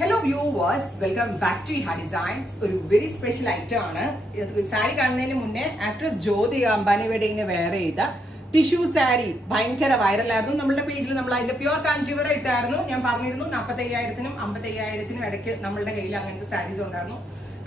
Hello viewers, welcome back to Iha Designs. A very special item. Sari കാണുന്നതിന് മുന്നേ actress ജ്യോതി അംബാനിയുടെ wear ചെയ്ത tissue sari ഭയങ്കര വൈറൽ ആയിരുന്നു. നമ്മുടെ പേജിൽ നമ്മൾ അതിന്റെ പ്യൂർ കാഞ്ചീവരം ഇട്ടായിരുന്നു. ഞാൻ പറഞ്ഞിരുന്നു 45,000-നും 55,000-നും ഇടയ്ക്ക് നമ്മുടെ കയ്യിൽ അങ്ങനത്തെ സാരീസ് ഉണ്ടായിരുന്നു.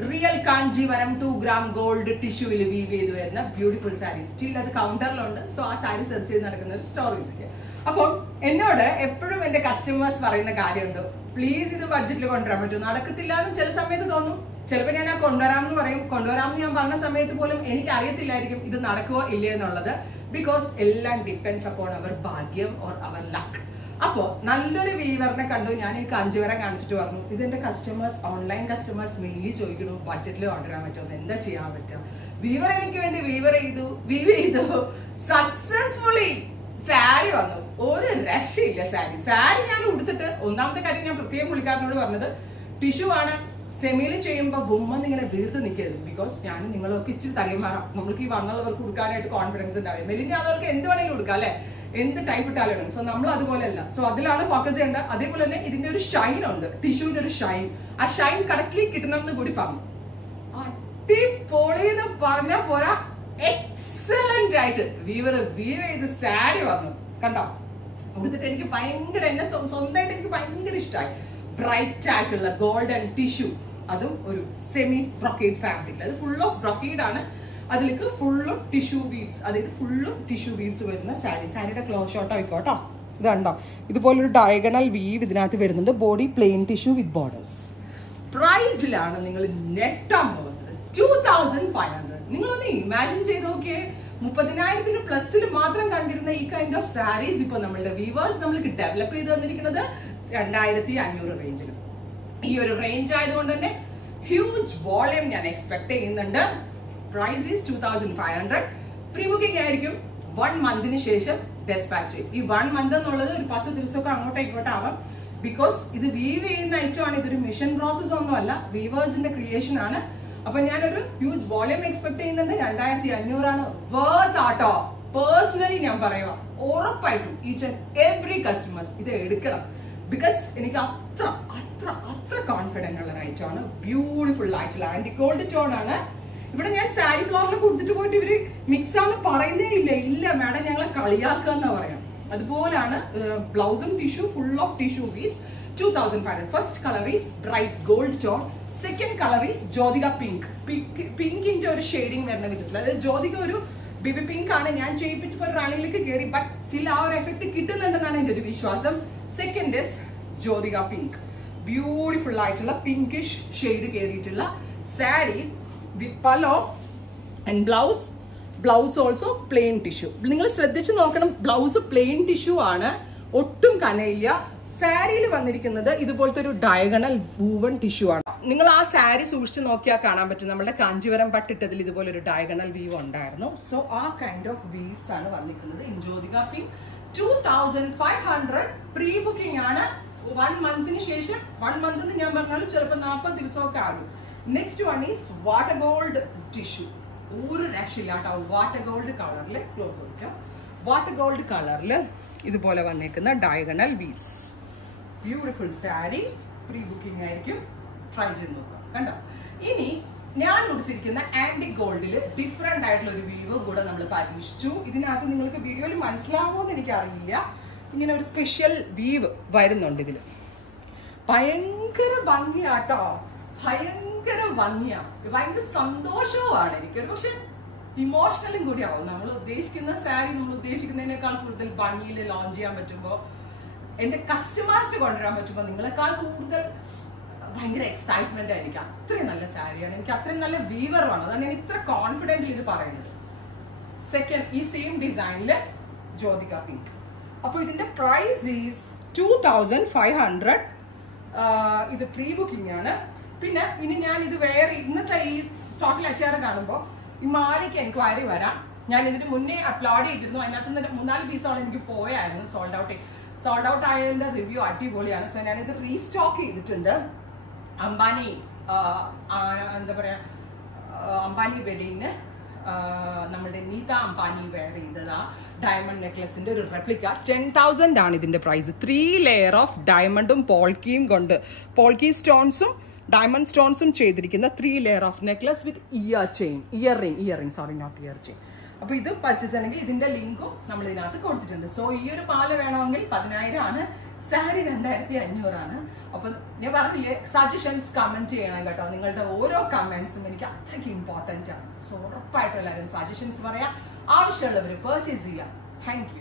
റിയൽ കാഞ്ചീവരം 2 gram ഗോൾഡ് ടിഷ്യൂവിൽ വീവ് ചെയ്ത് വരുന്ന ബ്യൂട്ടിഫുൾ സാരീസ്. സ്റ്റിൽ അത് കൗണ്ടറിലുണ്ട്. സോ ആ സാരി സെർച്ച് ചെയ്ത് നടക്കുന്ന ഒരു സ്റ്റോറീസ്. അപ്പോൾ എന്നോട് എപ്പോഴും എന്റെ കസ്റ്റമേഴ്സ് പറയുന്ന കാര്യമുണ്ട്, പ്ലീസ് ഇത് ബഡ്ജറ്റിൽ കൊണ്ടുവരാൻ പറ്റും. നടക്കത്തില്ല എന്ന് ചില സമയത്ത് തോന്നും. ചിലപ്പോൾ ഞാൻ കൊണ്ടുവരാമെന്ന് പറയും. കൊണ്ടുവരാമെന്ന് ഞാൻ പറഞ്ഞ സമയത്ത് പോലും എനിക്ക് അറിയത്തില്ലായിരിക്കും ഇത് നടക്കുവോ ഇല്ലേ എന്നുള്ളത്. ബിക്കോസ് എല്ലാം ഡിപ്പെൻഡ്സ് അപ്പോൺ അവർ ഭാഗ്യം ഓർ അവർ ലക്ക്. അപ്പോൾ നല്ലൊരു വീവറിനെ കണ്ടു. ഞാൻ ഈ കാഞ്ചീവരം കാണിച്ചിട്ട് പറഞ്ഞു, ഇതെന്റെ കസ്റ്റമേഴ്സ്, ഓൺലൈൻ കസ്റ്റമേഴ്സ് മെയിൻലി ചോദിക്കണു ബഡ്ജറ്റിൽ കൊണ്ടുവരാൻ പറ്റുമോ, എന്താ ചെയ്യാൻ പറ്റുക. വീവർ എനിക്ക് വേണ്ടി വീവ് ചെയ്തു സക്സസ്ഫുള്ളി സാരി വന്നു. ഒരു രക്ഷയില്ല സാരി ഞാൻ ഉടുത്തിട്ട്. ഒന്നാമത്തെ കാര്യം ഞാൻ പ്രത്യേകം പുള്ളിക്കാരനോട് പറഞ്ഞത്, ടിഷ്യൂ ആണ്, സെമിയിൽ ചെയ്യുമ്പോൾ ബൊമ്മന്ന് ഇങ്ങനെ വീർത്ത് നിൽക്കരുത്. ബിക്കോസ് ഞാനും നിങ്ങളൊക്കെ ഇച്ചിരി തടിയന്മാറാം. നമ്മൾക്ക് ഈ വന്നുള്ളവർക്ക് കൊടുക്കാനായിട്ട് കോൺഫിഡൻസ് ഉണ്ടാവും. മെലിഞ്ഞ ആളുകൾക്ക് എന്ത് വേണമെങ്കിലും കൊടുക്കാം അല്ലെ, എന്ത് ടൈപ്പ് ഇട്ടാലും. സോ നമ്മൾ അതുപോലെ അല്ല. സോ അതിലാണ് ഫോക്കസ് ചെയ്യേണ്ടത്. അതേപോലെ തന്നെ ഇതിന്റെ ഒരു ഷൈൻ ഉണ്ട്, ടിഷ്യൂവിന്റെ ഒരു ഷൈൻ. ആ ഷൈൻ കറക്റ്റ്ലി കിട്ടണമെന്ന് കൂടി പറഞ്ഞു. അടിപൊളിന്ന് പറഞ്ഞ പോരാ, എക്സലന്റ് ആയിട്ട് വീവ് ചെയ്ത് സാരി വന്നു. കണ്ടോ, കൊടുത്തിട്ട് എനിക്ക് ഭയങ്കര, എന്നെ സ്വന്തമായിട്ട് എനിക്ക് ഭയങ്കര ഇഷ്ടമായി. ബ്രൈറ്റ് ആയിട്ടുള്ള ഗോൾഡൻ ടിഷ്യൂ, അതും ഒരു സെമി ബ്രൊക്കേഡ് ഫാബ്രിക്. അത് ഫുൾ ഓഫ് ബ്രൊക്കേഡ് ആണ്. അതിലേക്ക് ഫുള്ളും ടിഷ്യൂ വീവ്സ്, അതായത് ഫുള്ളും ടിഷ്യൂ വീവ്സ് വരുന്ന സാരി. സാരിയുടെ ക്ലോസ് ഷോട്ട് ആയിക്കോട്ടോ. ഇത് കണ്ടോ, ഇതുപോലൊരു ഡയഗണൽ വീവ് ഇതിനകത്ത് വരുന്നുണ്ട്. Body plain tissue with borders. പ്രൈസിലാണ് നിങ്ങൾ നെട്ടാൻ പോകുന്നത് 2,500. നിങ്ങളൊന്ന് ഇമാജിൻ ചെയ്ത് നോക്കിയേ. 30,000-ന് പ്ലസിൽ മാത്രം കണ്ടിരുന്ന ഈ കൈൻഡ് ഓഫ് സാരീസ് ഇപ്പൊ നമ്മളുടെ വീവേഴ്സ് നമ്മൾക്ക് ഡെവലപ്പ് ചെയ്ത് തന്നിരിക്കുന്നത് 2,500 റേഞ്ചിലും. ഈ ഒരു റേഞ്ച് ആയതുകൊണ്ട് തന്നെ ഹ്യൂജ് വോളിയം ഞാൻ എക്സ്പെക്ട് ചെയ്യുന്നുണ്ട്. Price is 2,500. പ്രീ ബുക്കിംഗ് ആയിരിക്കും. 1 monthന് ശേഷം ഡെസ്പാച്ച് ചെയ്യും. ഈ 1 month എന്നുള്ളത് ഒരു 10 ദിവസമൊക്കെ അങ്ങോട്ടോ ഇങ്ങോട്ടോ ആവാം. ബിക്കോസ് ഇത് വീവ് ചെയ്യുന്ന ഐറ്റം ആണ്. ഇതൊരു മിഷൻ പ്രോസസ് ഒന്നും അല്ല, വീവേഴ്സിന്റെ ക്രിയേഷൻ ആണ്. അപ്പൊ ഞാനൊരു ഹ്യൂജ് വോളിയം എക്സ്പെക്ട് ചെയ്യുന്നുണ്ട്. 2,500 ആണ്. വേർത്ത് ആട്ടോ. പേഴ്സണലി ഞാൻ പറയുക, ഉറപ്പായിട്ടും ഈച്ച് ആൻഡ് എവറി കസ്റ്റമേഴ്സ് ഇത് എടുക്കണം. ബിക്കോസ് എനിക്ക് അത്ര കോൺഫിഡന്റ് ഉള്ള ഒരു ഐറ്റം ആണ്. ബ്യൂട്ടിഫുൾ ആയിട്ടുള്ള ആന്റി ഗോൾഡ് ടോൺ ആണ്. ഇവിടെ ഞാൻ സാരി ഫ്ലോറിൽ കൊടുത്തിട്ട് പോയിട്ട് ഇവര് മിക്സ് ആണെന്ന് പറയുന്നേ ഇല്ല മാഡം, ഞങ്ങളെ കളിയാക്കുക എന്നാ പറയാം. അതുപോലാണ് ബ്ലൗസും tissue, full of tissue weaves. 2,500. First colour is bright gold tone. Second colour is Jyothika pink. പിങ്കിന്റെ ഒരു ഷെയ്ഡിങ് വരുന്ന വിധത്തിൽ, അതായത് ജ്യോതിക ഒരു ബേബി പിങ്ക് ആണ്. ഞാൻ ചെയ്യിപ്പിച്ചപ്പോൾ റാണിയിലേക്ക് കയറി, ബട്ട് സ്റ്റിൽ ആ ഒരു എഫക്ട് കിട്ടുന്നുണ്ടെന്നാണ് എന്റെ ഒരു വിശ്വാസം. Second is Jyothika pink. Beautiful ആയിട്ടുള്ള പിങ്കിഷ് ഷെയ്ഡ് കയറിയിട്ടുള്ള sari with pallu and blouse also plain tissue. നിങ്ങൾ ശ്രദ്ധിച്ചു നോക്കണം, ബ്ലൗസ് പ്ലെയിൻ ടിഷ്യൂ ആണ്, ഒട്ടും കനയില്ല. സാരിയിൽ വന്നിരിക്കുന്നത് ഇതുപോലത്തെ ഒരു ഡയഗണൽ വൂവൺ ടിഷ്യൂ ആണ്. നിങ്ങൾ ആ സാരി സൂക്ഷിച്ച് നോക്കിയാൽ കാണാൻ പറ്റും. നമ്മുടെ കാഞ്ചീവരം പട്ടിട്ടതിൽ ഇതുപോലെ ഒരു ഡയഗണൽ വീവ് ഉണ്ടായിരുന്നു. സോ ആ കൈൻഡ് ഓഫ് വീവ്സ് ആണ് വന്നിരിക്കുന്നത്. In Jyothika pink 2,500. Pre booking ആണ്. 1 monthന് ശേഷം, 1 month എന്ന് ഞാൻ പറഞ്ഞാൽ ചിലപ്പോൾ 40 ദിവസമൊക്കെ ആകും. Next one is water gold tissue. ഒരു രക്ഷയില്ല കേട്ടോ. വാട്ടർ ഗോൾഡ് കളറിൽ ക്ലോസ് കൊടുക്കാം. വാട്ടർ ഗോൾഡ് കളറിൽ ഇതുപോലെ വന്നേക്കുന്ന diagonal weaves. Beautiful sari. Pre booking ആയിരിക്കും. ട്രൈ ചെയ്ത് നോക്കാം. കണ്ടോ, ഇനി ഞാൻ കൊടുത്തിരിക്കുന്ന ആന്റിക് ഗോൾഡിൽ ഡിഫറെന്റ് ആയിട്ടുള്ള ഒരു വീവ് കൂടെ നമ്മൾ പരീക്ഷിച്ചു. ഇതിനകത്ത് നിങ്ങൾക്ക് വീഡിയോയിൽ മനസ്സിലാവുമോ എന്ന് എനിക്കറിയില്ല. ഇങ്ങനെ ഒരു സ്പെഷ്യൽ വീവ് വരുന്നുണ്ട് ഇതിൽ. ഭയങ്കര ഭംഗിയാട്ടോ, ഭയങ്കര ഭംഗിയാണ്, ഭയങ്കര സന്തോഷവുമാണ് എനിക്ക്. പക്ഷെ ഇമോഷണലും കൂടി ആവും. നമ്മൾ ഉദ്ദേശിക്കുന്ന സാരി നമ്മൾ ഉദ്ദേശിക്കുന്നതിനേക്കാൾ കൂടുതൽ ഭംഗിയിൽ ലോഞ്ച് ചെയ്യാൻ പറ്റുമ്പോൾ, എന്റെ കസ്റ്റമേഴ്സിന് കൊണ്ടുവരാൻ പറ്റുമ്പോൾ നിങ്ങളെക്കാൾ കൂടുതൽ ഭയങ്കര എക്സൈറ്റ്മെന്റ് ആയിരിക്കും. അത്രയും നല്ല സാരിയാണ്, എനിക്ക് അത്രയും നല്ല വീവറുമാണ്. അതാണ് ഞാൻ ഇത്ര കോൺഫിഡന്റ് ഇത് പറയുന്നത്. സെക്കൻഡ്, ഈ സെയിം ഡിസൈനില് ജ്യോതിക പിങ്ക്. അപ്പൊ ഇതിന്റെ പ്രൈസ് ഈസ് 2,500. ഇത് പ്രീ ബുക്കിംഗ് ആണ്. പിന്നെ ഇനി ഞാൻ ഇത് വേറെ ഇന്നത്തെ ഈ ടോട്ടൽ അച്ചാറ് കാണുമ്പോൾ ഈ മാലയ്ക്ക് എൻക്വയറി വരാം. ഞാൻ ഇതിന് മുന്നേ അപ്ലോഡ് ചെയ്തിരുന്നു. അതിനകത്ത് നിന്ന് 3-4 പീസോളം എനിക്ക് പോയായിരുന്നു. സോൾഡ് ഔട്ട് ആയതിന്റെ റിവ്യൂ അടിപൊളിയാണ്. സോ ഞാനിത് റീസ്റ്റോക്ക് ചെയ്തിട്ടുണ്ട്. അംബാനി എന്താ പറയാ, അംബാനി വെഡിങ്ങിന് നമ്മളുടെ നീത അംബാനി വെയർ ചെയ്തത് ഡയമണ്ട് നെക്ലസിന്റെ ഒരു റെപ്ലിക്ക. 10,000 ആണ് ഇതിന്റെ പ്രൈസ്. 3 ലെയർ ഓഫ് ഡയമണ്ടും പോൾക്കിയും കൊണ്ട്, പോൾക്കി സ്റ്റോൺസും ഡയമണ്ട് സ്റ്റോൺസും ചെയ്തിരിക്കുന്ന 3 layer of necklace with ear ring, sorry not ear chain. അപ്പൊ ഇത് പർച്ചേസ് ചെയ്യണമെങ്കിൽ ഇതിന്റെ ലിങ്കും നമ്മൾ ഇതിനകത്ത് കൊടുത്തിട്ടുണ്ട്. സോ ഈ ഒരു മാല വേണമെങ്കിൽ 10,000 ആണ്, സാരി 2,500 ആണ്. അപ്പൊ ഞാൻ പറഞ്ഞില്ലേ, സജഷൻസ് കമന്റ് ചെയ്യണം കേട്ടോ. നിങ്ങളുടെ ഓരോ കമന്റ്സും എനിക്ക് അത്രയ്ക്ക് ഇമ്പോർട്ടന്റ് ആണ്. സോ ഉറപ്പായിട്ടും എല്ലാവരും സജഷൻസ് പറയാം, ആവശ്യമുള്ളവർ പർച്ചേസ് ചെയ്യാം. Thank you.